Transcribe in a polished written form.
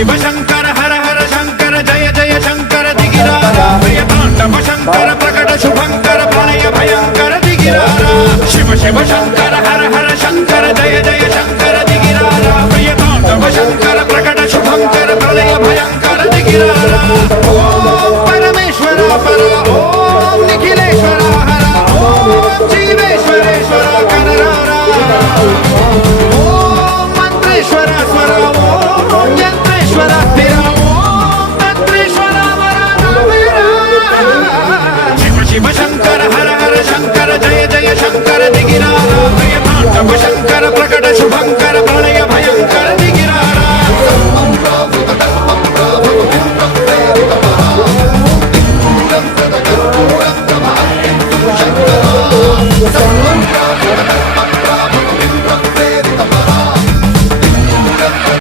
शिव शंकर हर हर शंकर जय जय शंकर दिगिरारा प्रिय तांडव शंकर प्रकट शुभंकर प्रणय भयंकर दिगिरारा शिव शिव शंकर हर हर शंकर जय जय शंकर